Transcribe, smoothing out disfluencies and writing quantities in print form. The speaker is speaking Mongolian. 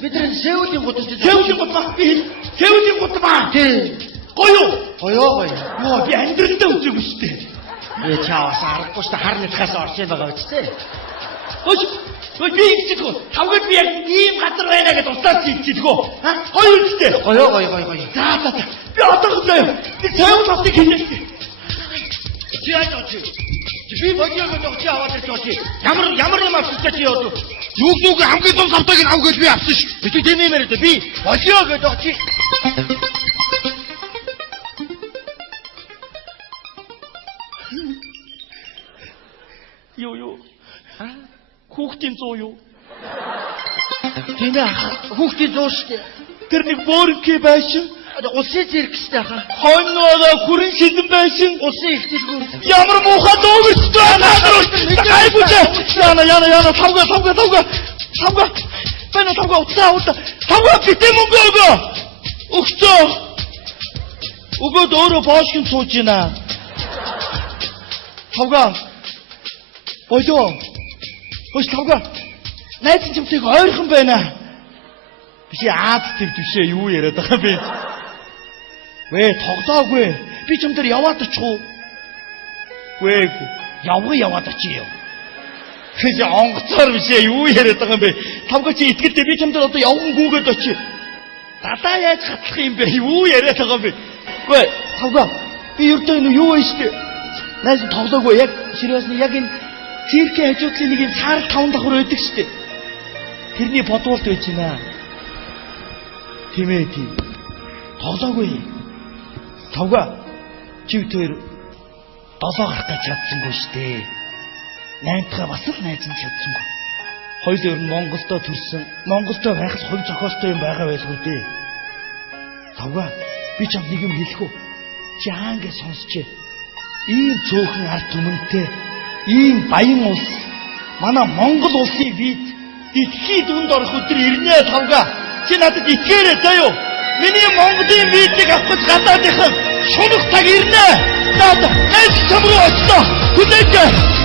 Бидний Сеулийн гудамж. Сеулийн гудамж би Сеулийн гудамж. Тий. Гоё. Йоо би амьдралдаа үзээгүй шүү дээ. Чаавас аргагүй шүү дээ. Хар нутгаас орж байгаа биз дээ. Би ингэдэг. Тавгад би яг ийм газар байна гэж устдаад хэлчихдэг. Гоё үстэй. Гоё. За. Би одоо заяа. Би Сеул хотыг хэлээ. Би бодёг өгч аваад ирж ямар юм авчихсан чи яа. Нүг хамгийн том савтайг нь авгаж би авсан ш. Би тийм юм яриад би бодёг өгч. Юу. Хүүхдийн зуу юу? Тийм ээ. Хүүхдийн зуу шүү дээ. Тэр нэг бооринки байшин. Улсын зэрэг шүү дээ. Хойноогоо хүрэн шидэн байшин. Улсын их дэлгүүр. Ямар муухай дуугарчтай байна. Гайгүй. Яна тавга. Бэнэ тавга утаа. Тавга битэн мөнгө өгөө. Өгчөө. Өгөөд өөрөө боошгин сууж гинэ. Тавга. Ойдоо. Тавга. Найз чимтэйг ойрхон байна. Биш Аз тэр төвшөө юу яриад байгаа бэ? Вэ тоглоогүй. Би ч юм дээр яваад очих уу? Гүй. Яваад очие. Гэж онгоцоор бишээ юу яриад байгаа юм бэ? Тавга чи итгэлтэй би ч юм дээр одоо явган гүгээд очие. Дадаа яаж хатлах юм бэ? Юу яриад байгаа юм бэ? Гүй. Тавга. Би ердөө юу вэ штэ? Найз тоглоогүй яг сериусны яг энэ циркийн хажуудлын нэг юм саар 5 давхар байдаг штэ. Тэрний бодволт байж байна. Тийм. Тоглоогүй. Тавга. Чи тэр 7 гарах гэж чадсангүй штэ. 8 дахь бас л найз нь чадсангүй. Хоёул ер нь Монголдо төрсөн. Монголдо байх л хувь зохиолтой юм байгаа байлгүй дээ. Тавга. Би ч нэг юм хэлэх үү? Чи хаангээ сонсчээ. Ийм цөөхөн ард түмэнтэй ийм баян улс манай Монгол улсын виз дэлхийд дүнд орох өдөр ирнэ Тавга. Чи надад итгээрэй заяа. Миний Монголын визийг авах гадаадынхан шунах цаг ирнэ. Найз чам руу очтоо. Хүлээж.